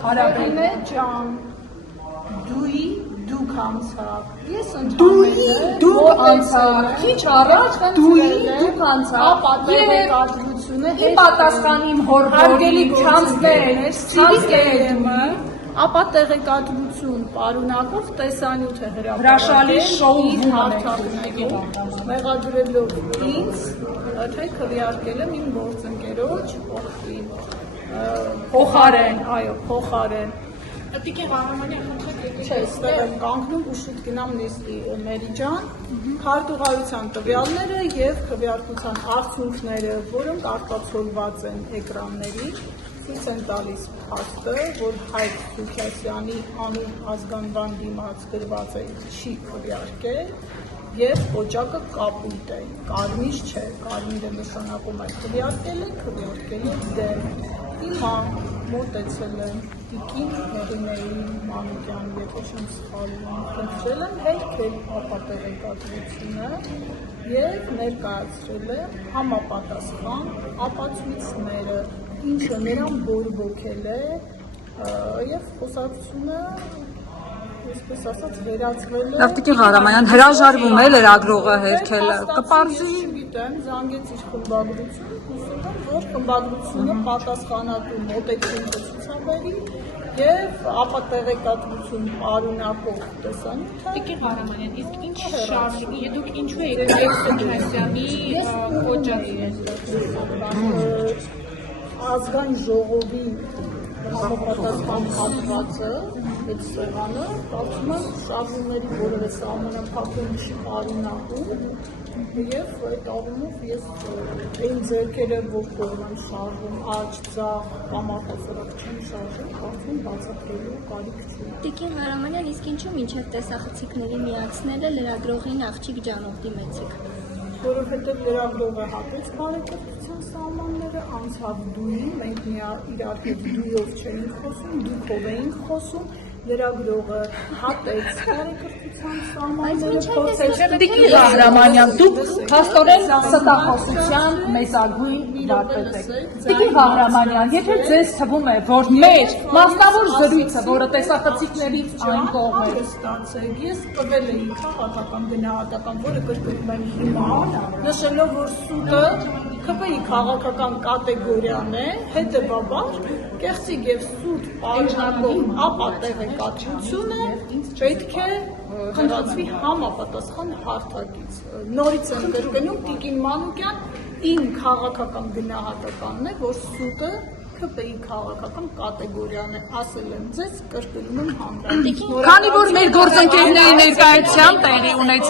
Արաբելն է ջան, դուի դուք անցավ, ես ընդհանրել դուք անցավ, քիչ առաջ դուի դուք անցավ, ապա տեղեկատվությունը ի պատասխան իմ հորդորի ցանցկերումը, ապա տեղեկատվություն պարունակող տեսանյութ է հրաշալի շոու հարթակներին մեղադրելով ինձ, թե քվեարկել եմ իմ գործընկերոջ փոխարեն, այո, փոխարեն։ Տիկին Ղարամանյան Չէ, ստեղ եմ կանգնում ու շուտ գնամ նիստի Մերի ջան, քարտուղարության տվյալները եւ քվեարկության արդյունքները, որոնք արտացոլված են էկրանների, ցույց են տալիս փաստը, որ Հայկ Սուքիասյանի անուն ազգանվան դիմաց գրված է չի քվեարկել եւ օջակը կապույտ է, կարմիր չէ, կարմիրը նշանակում է քվեարկել է դեմ։ Հիմա մոտեցել եմ տիկին Մեղինեի Մանուկյան, եթե չեմ սխալվում, խնդրել եմ հերքել ապատեղեկատվությունը եւ ներկայացրել եմ համապատասխան ապացույցները, ինչը նրան բորբոքել է եւ խոսակցությունը այսպես ասած վերածվել է։ Լավ տիկին Ղարամանյան հրաժարվում է լրագրողը հերքելը, կպարզի գիտեմ, զանգեց իր խմբագրություն, հուսում եմ, որ խմբագրությունը պատասխանատու մոտեցում կցուցաբերի եւ ապատեղեկատվություն պարունակող տեսանյութը։ Տիկին Ղարամանյան, իսկ ինչ շարժի, դուք ինչու եք Սուքիասյանի օջակի ազգային ժողովի համապատասխան հատվածը, այդ սեղանը, կարծում եմ շարժումների որևէ սահմանափակում չի պարունակում եւ այդ առումով ես այն ձեռքերը, որ կողմ եմ շարժում, աջ, ձախ կամ արտասրակ չեմ շարժում, կարծում եմ բացատրելու կարիք չի։ Տիկին Ղարամանյան, իսկ ինչու մինչև տեսախցիկների միացնելը լրագրողին աղջիկ ջանով դիմեցիք։ Որովհետև լրագրողը հատեց բարեկեցության սահմանները, անցավ դուի, մենք իրար հետ դույով չէինք խոսում, դուքով էինք խոսում, լրագրողը հատեց բարեկեցության սահմանները, Տիկին Ղարամանյան, դուք փաստորեն ստախոսության մեծագույն վարպետ եք։ Տիկին Ղարամանյան, եթե ձեզ թվում է, որ մեր մասնավոր զրույցը, որը տեսախցիկներից այն կողմ է, ստացեք, ես տվել էի քաղաքական գնահատական, որը կրկնում եմ հիմա, նշելով, որ սուտը ԿՊ-ի քաղաքական կատեգորիան է, հետևաբար կեղծիք եւ սուտ պարունակող ապատեղեկատվությունը պետք է խնդրվի համապատասխան հարթակից։ Նորից եմ կրկնում, տիկին Մանուկյան, իմ քաղաքական գնահատականն է, որ սուտը ԿՊ-ի քաղաքական կատեգորիան է, ասել եմ ձեզ, կրկնում եմ հանրային։ քանի որ մեր գործընկերների ներկայությամբ տեղի ունեցավ